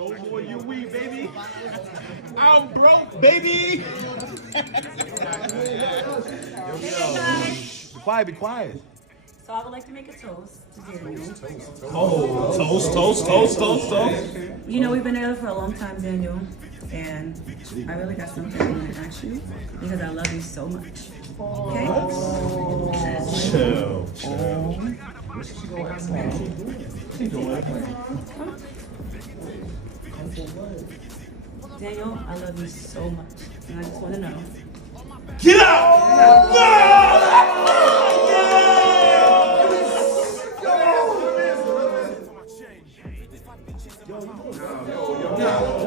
No more you we, baby. I'm broke, baby. Be quiet, be quiet. So I would like to make a toast to Daniel. Oh, toast. You know, we've been together for a long time, Daniel, and I really got something I want to ask you because I love you so much. Okay? Chill. Daniel, I love you so much, and I just want to know. Get out! No!